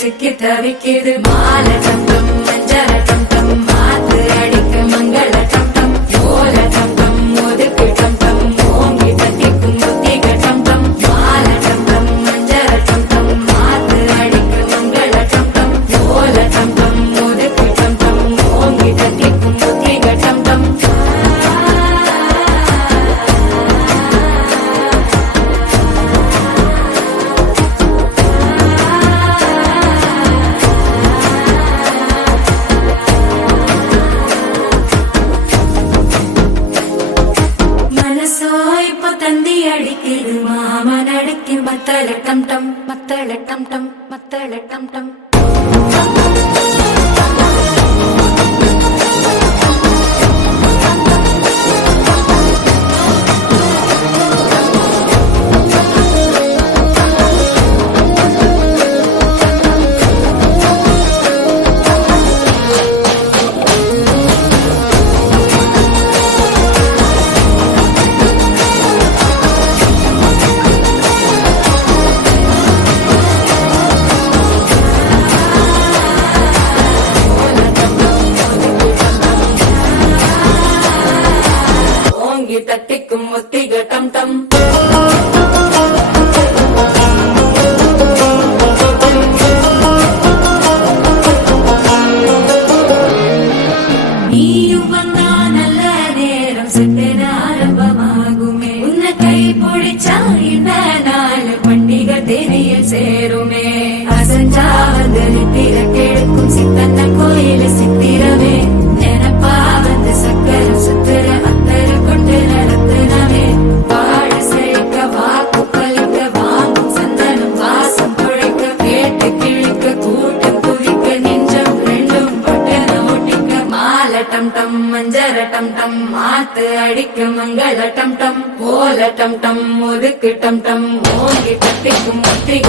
சிக்கி தவிக்கிது மால டம்டம் மஞ்சள டம்டம் மாத்து அடிக்க மங்கள டம்டம் ஓல டம்டம் ஒதுக்கு டம்டம் ஓங்கி தட்டிக்கும் புத்திக டம்டம் மால டம்டம் மஞ்சள டம்டம் மாத்து அடிக்க மங்கள டம்டம் ஓல டம்டம் ஒதுக்கு டம்டம் ஓங்கி தட்டிக்கும் புத்திக டம்டம் தந்தி அடிக்குது மாமன் அடிக்கு மத்தள டம் டம் மத்தள டம் டம் மத்தள டம் டம் தட்டிக்கும் ஒத்திக டம் டம் நீயும் வந்தா நல்ல நேரம் சித்தன ஆரம்பமாகுமே உன்னை கை பிடிச்சா இந்த நாள் பண்டிகை தேனியில் சேருமே அசஞ்சா வந்து நித்திர கெடுக்கும் சித்தன்ன கோயில சித்திரமே நினப்பா வந்து சக்கர சுத்திர அத்தர கொண்டு நடத்துனவே வாழ செழிக்க வாக்கு பலிக்க வாங்கும் சந்தனம் வாசம் குழைக்க கேட்டு கிழிக்க கூட்டம் குவிக்க நெஞ்சம் ரெண்டும் பொட்டன ஒட்டிக்க மால டம் டம் மஞ்சர டம் டம் மாத்து அடிக்க மங்கள டம் டம் ஓல டம் டம் ஒதுக்கு டம் டம் ஓங்கி தட்டிக்கும் ஒத்திக